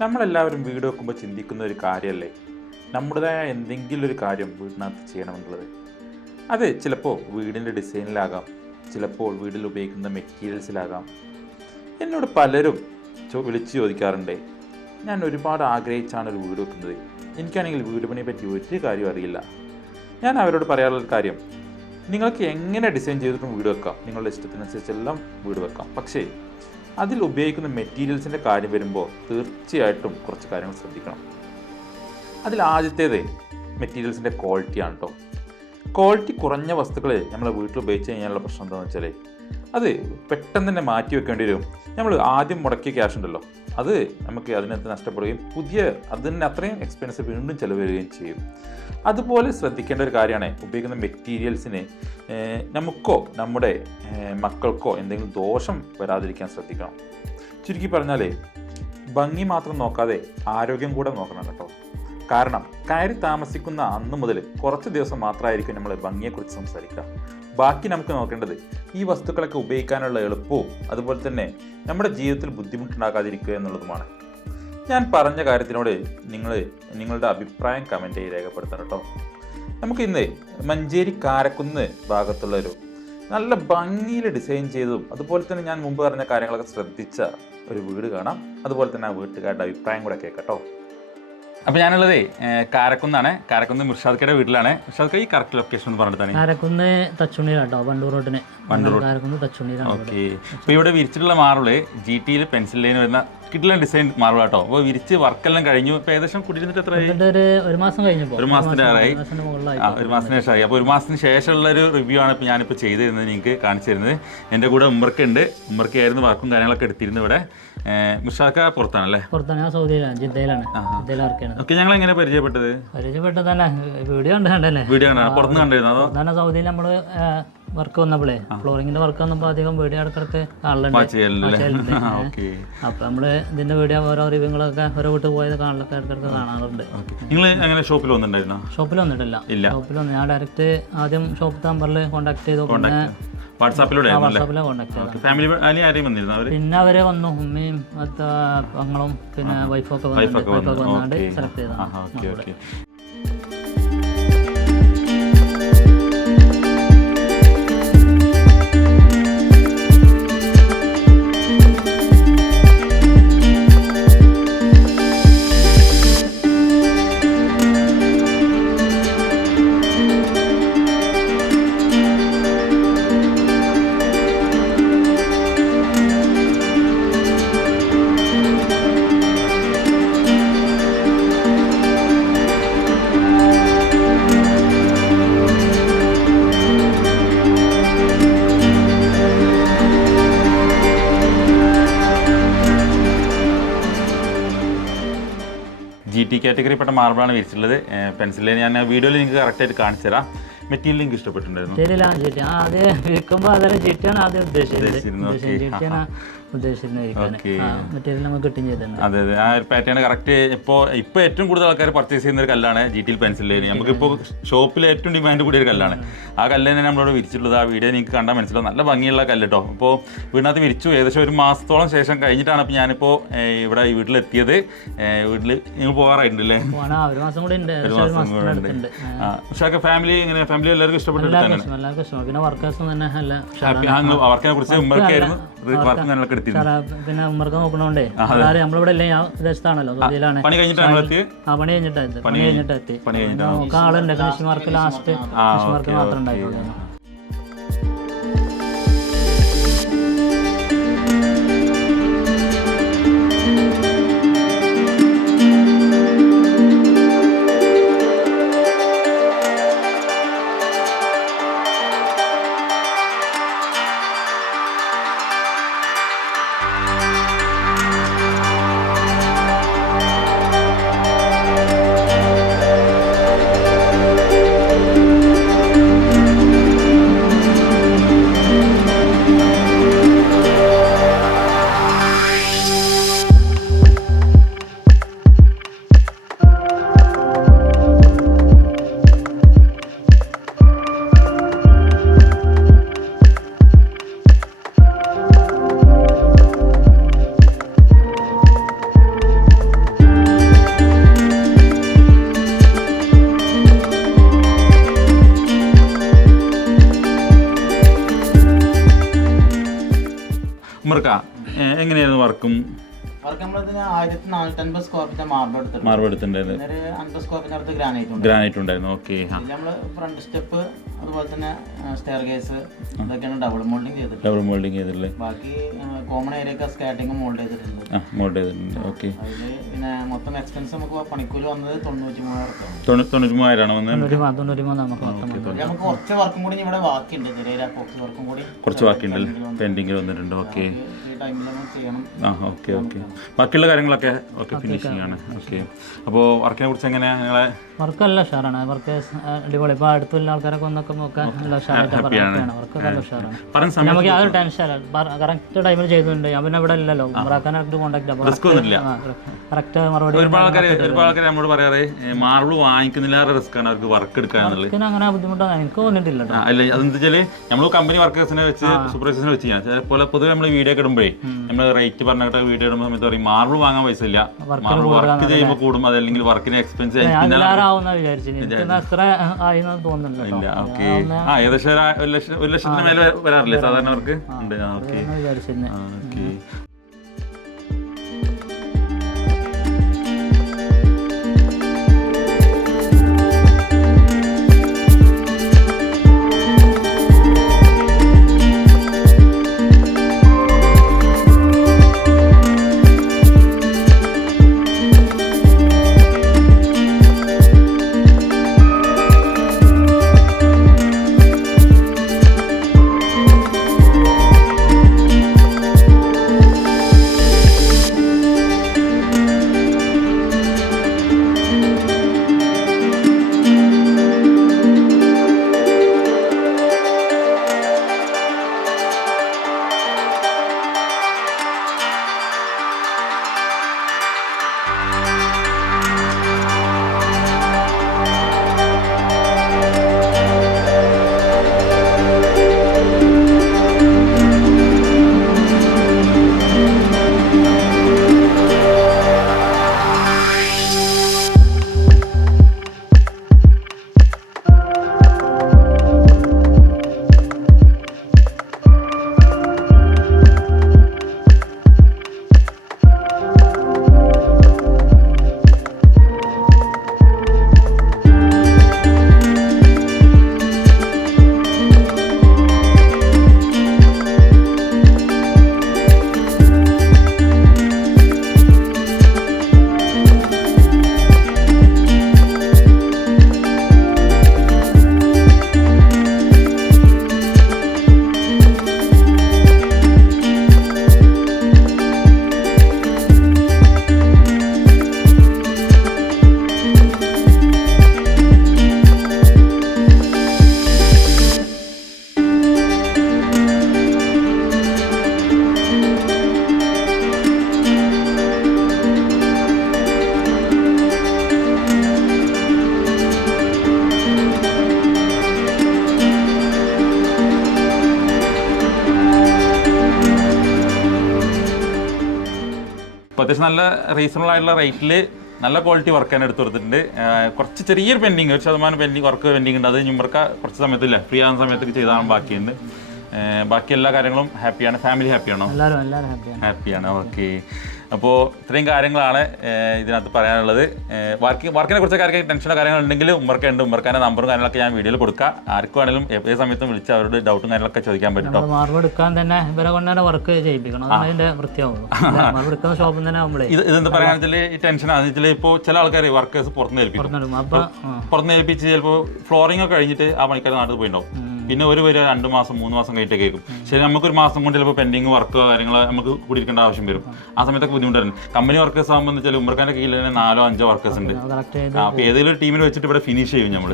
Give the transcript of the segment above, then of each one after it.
നമ്മളെല്ലാവരും വീട് വെക്കുമ്പോൾ ചിന്തിക്കുന്ന ഒരു കാര്യമല്ലേ നമ്മുടേതായ എന്തെങ്കിലും ഒരു കാര്യം വീടിനകത്ത് ചെയ്യണമെന്നുള്ളത്. അത് ചിലപ്പോൾ വീടിൻ്റെ ഡിസൈനിലാകാം, ചിലപ്പോൾ വീട്ടിൽ ഉപയോഗിക്കുന്ന മെറ്റീരിയൽസിലാകാം. എന്നോട് പലരും വിളിച്ച് ചോദിക്കാറുണ്ട്, ഞാൻ ഒരുപാട് ആഗ്രഹിച്ചാണ് ഒരു വീട് വെക്കുന്നത്, എനിക്കാണെങ്കിൽ വീട് പണിയെ പറ്റി ഒരു കാര്യം അറിയില്ല. ഞാൻ അവരോട് പറയാനുള്ള കാര്യം, നിങ്ങൾക്ക് എങ്ങനെ ഡിസൈൻ ചെയ്തിട്ടും വീട് വെക്കാം, നിങ്ങളുടെ ഇഷ്ടത്തിനനുസരിച്ചെല്ലാം വീട് വെക്കാം. പക്ഷേ അതിൽ ഉപയോഗിക്കുന്ന മെറ്റീരിയൽസിൻ്റെ കാര്യം വരുമ്പോൾ തീർച്ചയായിട്ടും കുറച്ച് കാര്യങ്ങൾ ശ്രദ്ധിക്കണം. അതിൽ ആദ്യത്തേത് മെറ്റീരിയൽസിൻ്റെ ക്വാളിറ്റിയാണ് കേട്ടോ. ക്വാളിറ്റി കുറഞ്ഞ വസ്തുക്കൾ നമ്മളെ വീട്ടിൽ ഉപയോഗിച്ച് കഴിഞ്ഞാലുള്ള പ്രശ്നം എന്താണെന്ന് വെച്ചാൽ അത് പെട്ടെന്ന് തന്നെ മാറ്റി വെക്കേണ്ടി വരും. നമ്മൾ ആദ്യം മുടക്കിയ ക്യാഷ് ഉണ്ടല്ലോ, അത് നമുക്ക് അതിനകത്ത് നഷ്ടപ്പെടുകയും അതിന് അത്രയും എക്സ്പെൻസ് വീണ്ടും ചിലവ് വരികയും ചെയ്യും. അതുപോലെ ശ്രദ്ധിക്കേണ്ട ഒരു കാര്യമാണ് ഉപയോഗിക്കുന്ന മെറ്റീരിയൽസിന് നമുക്കോ നമ്മുടെ മക്കൾക്കോ എന്തെങ്കിലും ദോഷം വരാതിരിക്കാൻ ശ്രദ്ധിക്കണം. ചുരുക്കി പറഞ്ഞാൽ ഭംഗി മാത്രം നോക്കാതെ ആരോഗ്യം കൂടെ നോക്കണം കേട്ടോ. കാരണം കയറി താമസിക്കുന്ന അന്ന് മുതൽ കുറച്ച് ദിവസം മാത്രമായിരിക്കും നമ്മൾ ഭംഗിയെക്കുറിച്ച് സംസാരിക്കുക. ബാക്കി നമുക്ക് നോക്കേണ്ടത് ഈ വസ്തുക്കളൊക്കെ ഉപയോഗിക്കാനുള്ള എളുപ്പവും അതുപോലെ തന്നെ നമ്മുടെ ജീവിതത്തിൽ ബുദ്ധിമുട്ടുണ്ടാക്കാതിരിക്കുക എന്നുള്ളതുമാണ്. ഞാൻ പറഞ്ഞ കാര്യത്തിനോട് നിങ്ങളുടെ അഭിപ്രായം കമൻറ്റ് ചെയ്ത് രേഖപ്പെടുത്തണം കേട്ടോ. നമുക്കിന്ന് മഞ്ചേരി കാരക്കുന്ന് ഭാഗത്തുള്ളൊരു നല്ല ഭംഗിയിൽ ഡിസൈൻ ചെയ്തതും അതുപോലെ തന്നെ ഞാൻ മുമ്പ് പറഞ്ഞ കാര്യങ്ങളൊക്കെ ശ്രദ്ധിച്ച ഒരു വീട് കാണാം. അതുപോലെ തന്നെ ആ വീട്ടുകാരുടെ അഭിപ്രായം കൂടെ കേൾക്കാം കേട്ടോ. അപ്പോൾ ഞാനുള്ളത് കാരക്കുന്നാണ്. കാരക്കുന്ന് മുർഷാദ്ക്കയുടെ വീട്ടിലാണ്. മുർഷാദ്ക്ക, ഈ കറക്റ്റ് ലൊക്കേഷൻ എന്ന് പറഞ്ഞിട്ട് തന്നെ കാരക്കുന്ന് തച്ചുണ്ണിയിലാട്ടോ, വണ്ടൂർ റോഡിന് കാരക്കുന്ന് തച്ചുണ്ണിയിലാണ്. ഓക്കെ. അപ്പോൾ ഇവിടെ വിരിച്ചിട്ടുള്ള മാർബിള് GTയിൽ പെൻസിൽ ലൈൻ വരുന്ന കിഡിലൻ ഡിസൈൻ മാർബിൾ കേട്ടോ. അപ്പോൾ വിരിച്ച് വർക്കെല്ലാം കഴിഞ്ഞു. ഇപ്പോൾ ഏകദേശം കുടിയിരുന്നിട്ട് എത്രയായി? ഒരു മാസം കഴിഞ്ഞപ്പോൾ, ഒരു മാസത്തിൻ്റെ ആയി. ഒരു മാസത്തിന് ശേഷമായി. അപ്പോൾ ഒരു മാസത്തിന് ശേഷമുള്ള ഒരു റിവ്യൂ ആണ് ഇപ്പോൾ ഞാനിപ്പോൾ ചെയ്തു തരുന്നത്, നിങ്ങൾക്ക് കാണിച്ചു തരുന്നത്. എൻ്റെ കൂടെ ഉമ്മർക്കുണ്ട്. ഉമ്മർക്കായിരുന്നു വർക്കും കാര്യങ്ങളൊക്കെ എടുത്തിരുന്നത് ഇവിടെ. മുർഷാദ്ക്ക പുറത്താണല്ലേ? പുറത്താണ്, ഞാൻ സൗദിയിലാണ്, ജിദ്ദയിലാണ്. ഓക്കെ. ഞങ്ങൾ എങ്ങനെ പരിചയപ്പെട്ടതല്ലേ? വീഡിയോ കണ്ടല്ലേ? വീഡിയോ പുറത്ത് കണ്ടിരുന്നു. അതോ സൗദിയിൽ നമ്മൾ വർക്ക് വന്നപ്പോഴേ, ഫ്ലോറിങ്ങിന്റെ വർക്ക് വന്നപ്പോൾ അധികം വീഡിയോ ഇടക്കിടക്ക് കാണലുണ്ട്. അപ്പൊ നമ്മള് ഇതിന്റെ വീഡിയോ ഓരോ റിവ്യൂകളൊക്കെ ഓരോ വീട്ടിൽ പോയത് കാണലൊക്കെ ഇടക്കിടക്ക് കാണാറുണ്ട്. നിങ്ങൾ എങ്ങനെ ഷോപ്പിൽ വന്നിട്ടുണ്ടായിരുന്നോ? ഷോപ്പിൽ വന്നിട്ടില്ല. ഷോപ്പിൽ വന്നു ഞാൻ ഡയറക്റ്റ് ആദ്യം ഷോപ്പ് നമ്പറിൽ കോൺടാക്ട് ചെയ്തു. പിന്നെ പിന്നെ അവര് വന്നു, ഉമ്മയും പെങ്ങളും പിന്നെ വൈഫൊക്കെ വന്നാണ്ട് സെലക്ട് ചെയ്തതാണ്. GT കാറ്റഗറിപ്പെട്ട മാർബിളാണ് വിരിച്ചിട്ടുള്ളത്. പെൻസിൽ ഞാൻ വീഡിയോയിൽ നിങ്ങൾക്ക് കറക്റ്റായിട്ട് കാണിച്ചു തരാം. മെറ്റീരിയൽ എനിക്ക് ഇഷ്ടപ്പെട്ടിട്ടുണ്ടായിരുന്നു. അതെ അതെ, ആ ഒരു പാറ്റേൺ കറക്റ്റ്. ഇപ്പോൾ ഏറ്റവും കൂടുതൽ ആൾക്കാർ പർച്ചേസ് ചെയ്യുന്ന ഒരു കല്ലാണ് GTയിൽ പെൻസിൽ ലൈൻ. നമുക്കിപ്പോൾ ഷോപ്പിൽ ഏറ്റവും ഡിമാൻഡ് കൂടിയ ഒരു കല്ലാണ്. ആ കല്ല് തന്നെ നമ്മളിവിടെ വിരിച്ചിട്ടുള്ളത്. ആ വീഡിയോ നിങ്ങൾക്ക് കണ്ടാൽ മനസ്സിലാവും, നല്ല ഭംഗിയുള്ള കല്ല് കേട്ടോ. ഇപ്പോൾ വീടിനകത്ത് വിരിച്ചു ഏകദേശം ഒരു മാസത്തോളം ശേഷം കഴിഞ്ഞിട്ടാണ് ഇപ്പോൾ ഞാനിപ്പോൾ ഇവിടെ ഈ വീട്ടിലെത്തിയത്. വീട്ടിൽ നിങ്ങൾ പോകാറായിട്ടുണ്ടല്ലേ? ഒരു മാസം കൂടെ ഉണ്ട്. പക്ഷേ ഫാമിലി എങ്ങനെ? ഫാമിലി എല്ലാവർക്കും ഇഷ്ടപ്പെട്ടിട്ട് പിന്നെ വർക്കേഴ്സും തന്നെ വർക്കിനെ കുറിച്ച് ഉമ്മർക്കായിരുന്നു വർക്കും കാര്യങ്ങളൊക്കെ എടുത്തിരുന്നു. പിന്നെ ഉമ്മർക്ക് നോക്കണോണ്ടേ നമ്മളിവിടെ ഇല്ലേ, ഞാൻ വിദേശത്താണല്ലോ, സൗദിയിലാണ്. പണി കഴിഞ്ഞിട്ടാണ് എത്തി. നോക്കാൻ ആളുണ്ട്. Finishing work last finishing work മാത്രം ഉണ്ടായിട്ടുള്ളൂ. ഉമ്മർക്ക എങ്ങനെയായിരുന്നു വർക്കും? വർക്ക് നമ്മളതിന് 1450 സ്ക്വയർ ഫീറ്റ് മാർബിൾ എടുത്തിട്ടുണ്ടായിരുന്നു. 50 സ്ക്വയർ ഫീറ്റ് അടുത്ത് ഗ്രാനൈറ്റ് ഉണ്ടായിരുന്നു. ഓക്കെ. നമ്മള് ഫ്രണ്ട് സ്റ്റെപ്പ് അതുപോലെ തന്നെ സ്റ്റെയർ കേസ് ഇതൊക്കെയാണ് ഡബിൾ മോൾഡിങ് ചെയ്തിട്ടുള്ളത്. ബാക്കി കോമൺ ഏരിയ സ്കാറ്റിംഗ് മോൾഡ് ചെയ്തിട്ടുണ്ട്. ഓക്കെ. അതില് പിന്നെ മൊത്തം എക്സ്പെൻസ് നമുക്ക് പണിക്കൂലി വന്നത് 93,000 ആണ് വന്നത്. നമുക്ക് കുറച്ച് വർക്കും കൂടി ഇവിടെ ബാക്കിയുണ്ട്, ചെറിയ ബോക്സ് വർക്കും കൂടി കുറച്ച് ബാക്കിയുണ്ട്, പെൻഡിങ് വന്നിട്ടുണ്ട്. ഓക്കെ. ഈ ടൈമിൽ ചെയ്യണം. ഓക്കെ. ബാക്കിയുള്ള കാര്യങ്ങളൊക്കെ ഓക്കെ ഫിനിഷിംഗ് ആണ്. ഓക്കെ. അപ്പോൾ വർക്കിനെ കുറിച്ച് എങ്ങനെയാണ് നിങ്ങളെ? വർക്ക് നല്ല ഉഷാറാണ്. വർക്ക് അടിപൊളി. ഇപ്പോൾ അടുത്തുള്ള ആൾക്കാരൊക്കെ വന്നൊക്കെ നോക്കാൻ നല്ല ഉഷാറായിട്ട് വർക്ക് നല്ല ഉഷാറാണ്. നമുക്ക് യാതൊരു ടെൻഷൻ കറക്റ്റ് ടൈമിൽ ചെയ്തിട്ടുണ്ട്. ഞാൻ പിന്നെ ഇവിടെ ഇല്ലല്ലോ, ഉമ്രാക്കാനായിട്ട് കോൺടാക്ട് കറക്റ്റ് മറുപടി. ഒരുപാട് ആൾക്കാർ നമ്മളോട് പറയാറ് മാർബിൾ വാങ്ങിക്കുന്നില്ലാതെ റിസ്ക് ആണ് അവർക്ക് വർക്ക് എടുക്കാന്നുള്ളത്. അങ്ങനെ ബുദ്ധിമുട്ടാണ് എനിക്ക് തോന്നിയിട്ടില്ല. അല്ല, അതെന്താ വെച്ചാൽ നമ്മൾ കമ്പനി വർക്കേഴ്സിനെ വെച്ച് സൂപ്പർവൈസേഴ്സിനെ വെച്ച് ചെയ്യാം. ചിലപ്പോൾ പൊതുവെ നമ്മൾ വീഡിയോ ഒക്കെ ഇടുമ്പോഴേ നമ്മൾ റേറ്റ് പറഞ്ഞിട്ട് വീഡിയോ ഇടുമ്പോൾ സമയത്ത് പറയും മാർബിൾ വാങ്ങാൻ പൈസ ഇല്ല, മാർബിൾ വർക്ക് ചെയ്യുമ്പോൾ കൂടും, അതല്ലെങ്കിൽ വർക്കിന് എക്സ്പെൻസ് അത്ര തോന്നുന്നില്ല. ഇല്ല. ഓക്കെ. ഏകദേശം 1,00,000 മേലെ വരാറില്ലേ സാധാരണ വർക്ക് ഉണ്ട്? ഓക്കെ. ഓക്കെ. അത്യാവശ്യം നല്ല റീസണബിൾ ആയിട്ടുള്ള റേറ്റിൽ നല്ല ക്വാളിറ്റി വർക്ക് തന്നെ എടുത്ത് കൊടുത്തിട്ടുണ്ട്. കുറച്ച് ചെറിയൊരു പെൻഡിങ്, 1% പെൻഡിങ് വർക്ക് പെൻഡിങ് ഉണ്ട്. അത് ഞമ്മർക്ക് കുറച്ച് സമയത്തില്ല, ഫ്രീ ആകുന്ന സമയത്തേക്ക് ചെയ്താൽ ബാക്കിയുണ്ട്. ബാക്കി എല്ലാ കാര്യങ്ങളും ഹാപ്പിയാണ്. ഫാമിലി ഹാപ്പിയാണോ? ഹാപ്പിയാണ്. ഓക്കെ. അപ്പോൾ ഇത്രയും കാര്യങ്ങളാണ് ഇതിനകത്ത് പറയാനുള്ളത്. വർക്കിനെ കുറിച്ച് കാര്യങ്ങൾ ടെൻഷനോ കാര്യങ്ങളുണ്ടെങ്കിൽ ഉമ്മർക്കുണ്ട്. ഉമ്മർക്കാൻ്റെ നമ്പറും കാര്യങ്ങളൊക്കെ ഞാൻ വീഡിയോയിൽ കൊടുക്കാം. ആർക്കും വേണമെങ്കിലും ഏത് സമയത്തും വിളിച്ച് അവരോട് ഡൗട്ടും കാര്യങ്ങളൊക്കെ ചോദിക്കാൻ പറ്റും. മാർബിൾ എടുക്കാൻ തന്നെ ഇവരെ കൊണ്ട് തന്നെ വർക്ക് ചെയ്യിപ്പിക്കണം, അതിന്റെ വൃത്തിയാവുള്ളൂ. മാർബിൾ എടുക്കുന്ന ഷോപ്പിൽ തന്നെ ആകുമ്പോഴേ ഇതെന്താ പറയാന്ന് വെച്ചാൽ ഈ ടെൻഷനാണെന്ന് വെച്ചാൽ ഇപ്പോൾ ചില ആൾക്കാർ വർക്കേഴ്സ് പുറത്തുനിന്ന് ഏൽപ്പിച്ച് ചിലപ്പോൾ ഫ്ലോറിംഗ് ഒക്കെ കഴിഞ്ഞിട്ട് ആ പണിക്കാർ നാട്ടിൽ പോയിട്ടുണ്ടാവും. പിന്നെ ഒരു 2 മാസം 3 മാസം കഴിഞ്ഞിട്ട് കേൾക്കും. ശരി, നമുക്കൊരു മാസം കൊണ്ട് ചിലപ്പോൾ പെൻഡിങ് വർക്കോ കാര്യങ്ങളോ നമുക്ക് കൂടിയിരിക്കേണ്ട ആവശ്യം വരും. ആ സമയത്തൊക്കെ ബുദ്ധിമുട്ടായിരുന്നു. കമ്പനി വർക്കേഴ്സ് ആകുമ്പോൾ വെച്ചാൽ ഉമ്മർക്കാൻ്റെ കീഴിൽ തന്നെ 4-5 വർക്കേഴ്സ് ഉണ്ട്. അപ്പോൾ ഏതെങ്കിലും ടീമിൽ വെച്ചിട്ട് ഇവിടെ ഫിനിഷ് ചെയ്യും നമ്മൾ.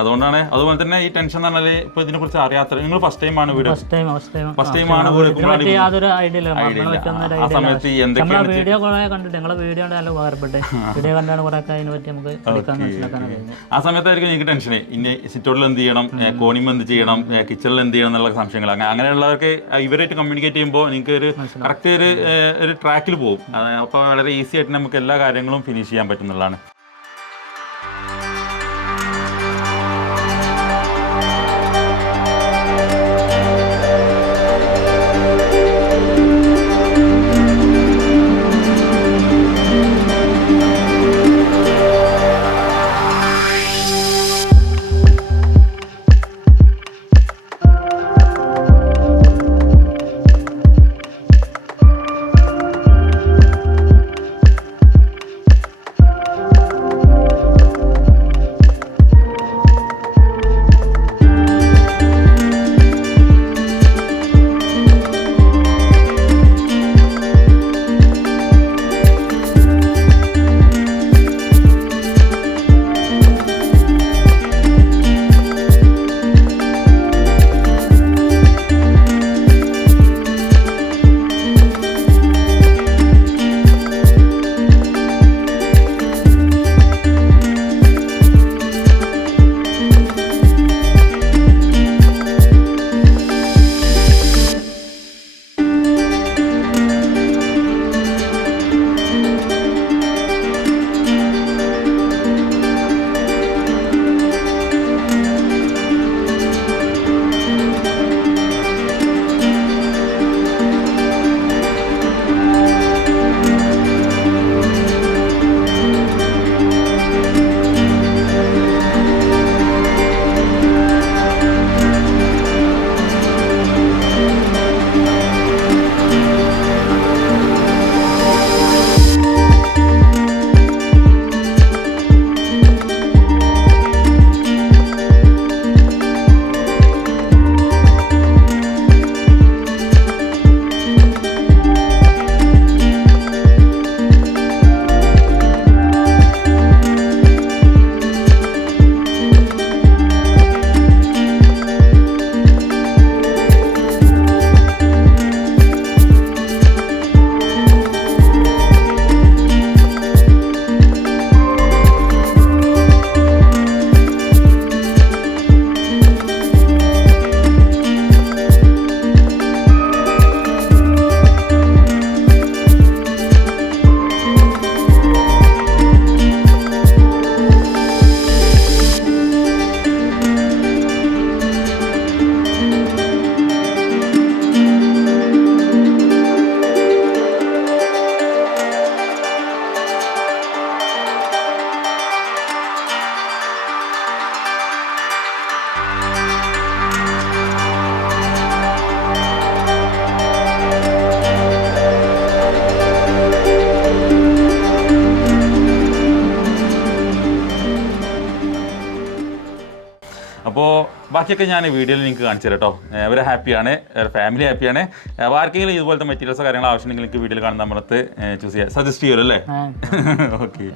അതുകൊണ്ടാണ്. അതുപോലെ തന്നെ ഈ ടെൻഷൻ എന്ന് പറഞ്ഞാൽ ഇപ്പോൾ ഇതിനെക്കുറിച്ച് അറിയാത്ത നിങ്ങൾ ഫസ്റ്റ് ടൈമാണ് വീഡിയോ ഫസ്റ്റ് ടൈമാണ് ആ സമയത്ത് എന്തൊക്കെയാണ് വീഡിയോ കണ്ടിട്ട് നിങ്ങളെ വീഡിയോ നല്ല ഉപകാരപ്പെട്ടെ വീഡിയോ കണ്ടാണ് കുറെ അതിനെ പറ്റി നമുക്ക് ആ സമയത്തായിരിക്കും എനിക്ക് ടെൻഷൻ. ഇനി സിറ്റൗട്ടിൽ എന്ത് ചെയ്യണം, കോണിമ എന്ത് ചെയ്യണം, കിച്ചണിൽ എന്ത് ചെയ്യണം എന്നുള്ള സംശയങ്ങൾ. അങ്ങനെയുള്ളവർക്ക് ഇവരായിട്ട് കമ്മ്യൂണിക്കേറ്റ് ചെയ്യുമ്പോൾ നിങ്ങൾക്ക് ഒരു കറക്റ്റ് ഒരു ട്രാക്കിൽ പോകും. അപ്പോൾ വളരെ ഈസി ആയിട്ട് നമുക്ക് എല്ലാ കാര്യങ്ങളും ഫിനിഷ് ചെയ്യാൻ പറ്റുന്നതാണ്. അപ്പോൾ ബാക്കിയൊക്കെ ഞാൻ വീഡിയോയിൽ നിങ്ങൾക്ക് കാണിച്ചു തരാം കേട്ടോ. അവർ ഹാപ്പിയാണ്, ഫാമിലി ഹാപ്പിയാണ്. അപ്പോൾ ആർക്കെങ്കിലും ഇതുപോലത്തെ മെറ്റീരിയൽസോ കാര്യങ്ങളോ ആവശ്യമുണ്ടെങ്കിൽ നിങ്ങൾക്ക് വീഡിയോയിൽ കാണുന്ന നമ്മളത്ത് ചൂസ് ചെയ്യാം, സജസ്റ്റ് ചെയ്യുമല്ലോ അല്ലേ? ഓക്കെ,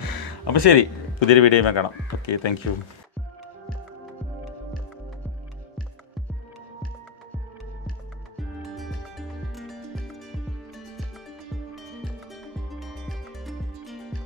അപ്പോൾ ശരി, പുതിയൊരു വീഡിയോയുമായി കാണാം. Okay, thank you.